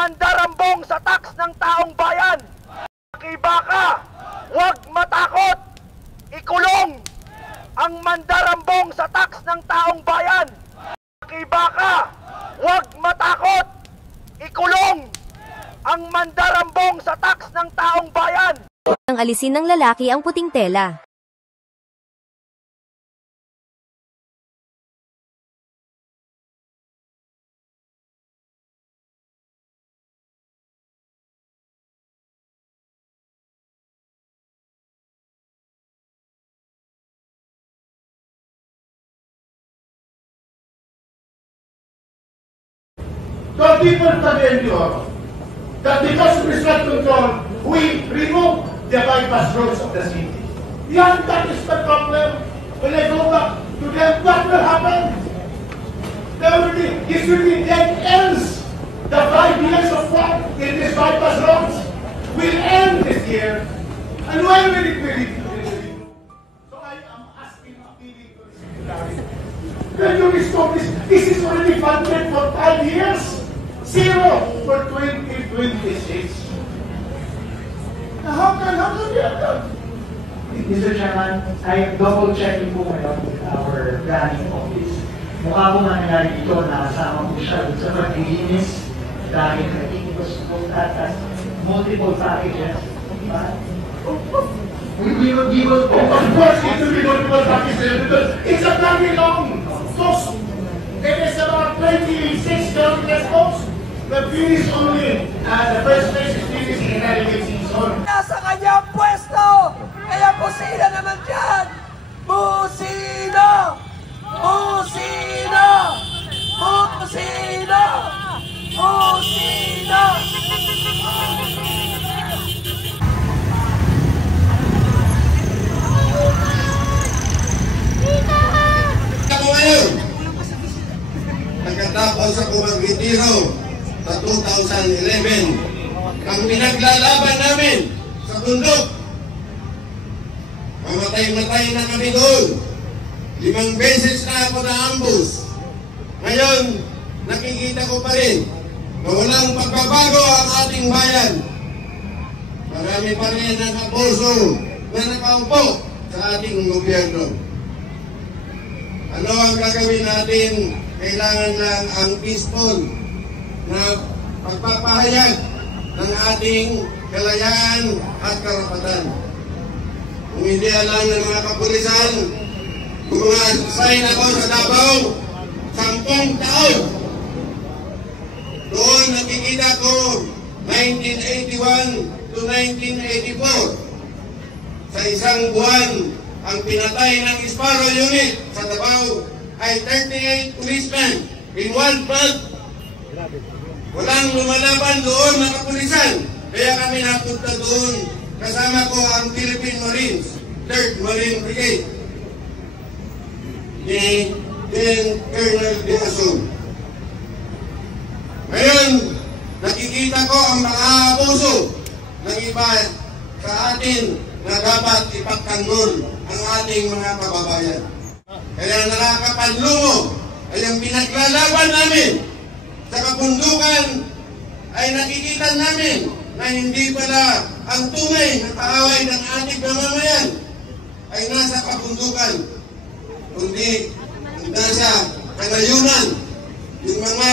mandarambong sa tax ng taong bayan. Makibaka, huwag matakot, ikulong ang mandarambong sa tax ng taong bayan. Makibaka, huwag matakot, ikulong ang mandarambong sa tax ng taong bayan. Ang alisin ng lalaki ang puting tela. The people of the NDO, that because of this flood control, we remove the bypass roads of the city. Yeah, that is the problem. When I go back to them, what will happen? This will be dead ends. The 5 years of work in these bypass roads will end this year. And when will it be removed? So I am asking, appealing to the Secretary. Can you restore this? This is already funded for 5 years. Zero for 2026. Now how can we have that? Mr. Chairman, I double-checking po ngayon with our planning office. Mukha po mangyari dito na kasama po siya sa paglilinis dahil nagkikipos po at multiple packages. We will of course it will be multiple packages because it's a very long cost. It is about 26 kilometers cost. The finish only, the first phase is finished in irrigation season. Nasa kanyang pwesto! Kaya pusina naman dyan! Pusina! Pusina! Pusina! Pusina! Ako ngayon, nagkatapos ako mag-retiro sa 2011, ang pinaglalaban namin sa bundok. Mamatay-matay na kami doon. 5 beses na ako na-ambush. Ngayon, nakikita ko pa rin na walang pagbabago ang ating bayan. Marami pa rin ang kapuso na nakaupo sa ating gobyerno. Ano ang gagawin natin? Kailangan lang ang peaceful na pagpapahayag ng ating kalayaan at karapatan. Kung hindi alam ng mga kapulisan, kung mga-assign ako sa Davao, 10 taon. Doon nakikita ko 1981 to 1984. Sa isang buwan, ang pinatay ng Sparrow Unit sa Davao ay 38 policemen in 1 month. Walang lumalaban doon na kapulisan. Kaya kami napunta doon. Kasama ko ang Philippine Marines, 3rd Marine Brigade. Ni Colonel De Asun. Ngayon, nakikita ko ang mga abuso ng iba sa atin na dapat ipagtanggol ang ating mga kababayan. Kaya nakakapanlumo ay ang pinaglalaban namin sa kabundukan ay nakikita namin na hindi pala ang tunay na kaaway ng ating mamamayan ay nasa kabundukan, kundi nasa kanayunan yung mga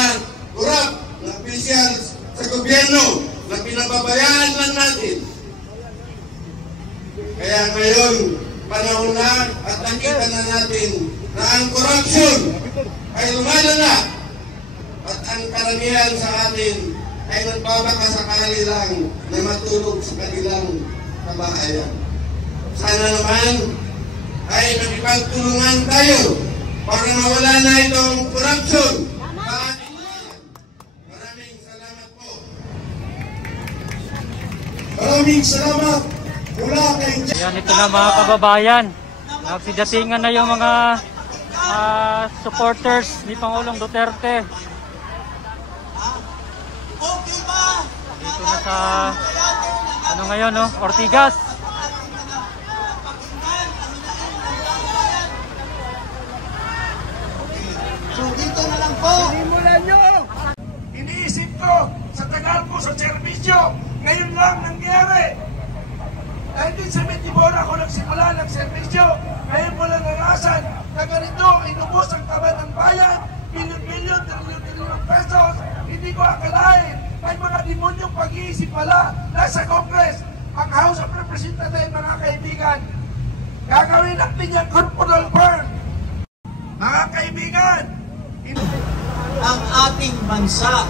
kurap na opisyal sa gobyerno na pinababayaan lang natin. Kaya ngayon, panahon na at nakita na natin na ang corruption ay lumalala at ang karamihan sa atin ay nagbabakasakali lang na matulog sa kanilang kabahayan. Sana naman ay makipagtulungan tayo para mawala na itong corruption sa ating bayan. Maraming salamat po. Maraming salamat. Yan, ito na mga kababayan. Nagsidatingan na yung mga supporters ni Pangulong Duterte. Dito na sa ano ngayon, no? Ortigas. So dito na lang po. Iniisip ko, sa tagal ko sa serbisyo, ngayon lang nangyari. 1974 ako nagsimula ng serbisyo, ngayon mo lang narasan na ganito, inubos ang kaban ng bayan, bilyon-bilyon, trilyon-trilyon pesos, hindi ko akalain. May mga demonyong pag-iisip pala nasa Congress, ang House of Representatives, mga kaibigan. Gagawin natin yung corporal burn. Mga kaibigan, ang ating bansa,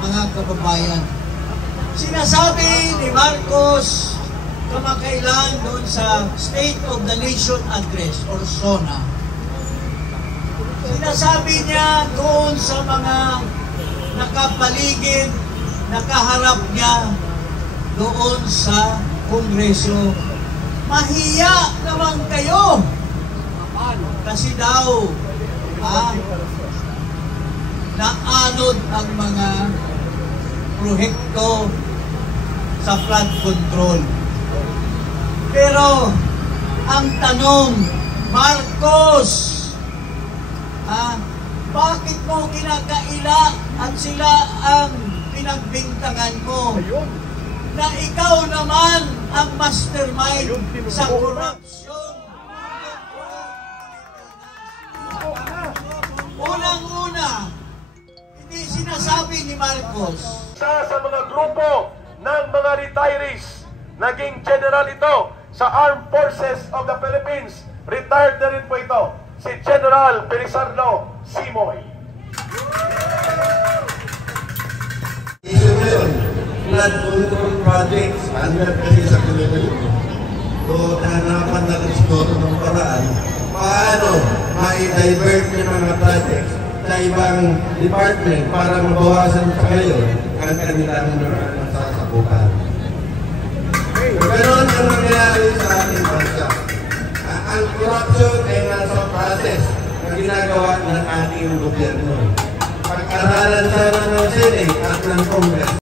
mga kababayan. Sinasabi ni Marcos kamakailan doon sa State of the Nation Address or SONA. Sinasabi niya doon sa mga nakapaligid, nakaharap niya doon sa Kongreso, mahiya naman kayo. Kasi daw, naanod ang mga prohekto sa flood control. Pero, ang tanong, Marcos, bakit mo kinakaila at sila ang pinagbintangan mo na ikaw naman ang mastermind sa korupsyon? Unang-una, hindi sinasabi ni Marcos. Isa sa mga grupo ng mga retirees, naging general ito sa Armed Forces of the Philippines. Retired na rin po ito, si General Felizardo Simoy. Issue ngayon, flood control projects, under kasi sa Pilipinas. So, hanapan na respoto ng paraan, paano ma-divert yung mga projects sa ibang department para mabawasan sa ngayon ang kanilang mga nasasakupan. Ganon ang nangyayari sa ating bansa. Ang corruption ay nasa process na ginagawa ng ating gobyerno. Pag-aralan sana ng Senate at ng Congress.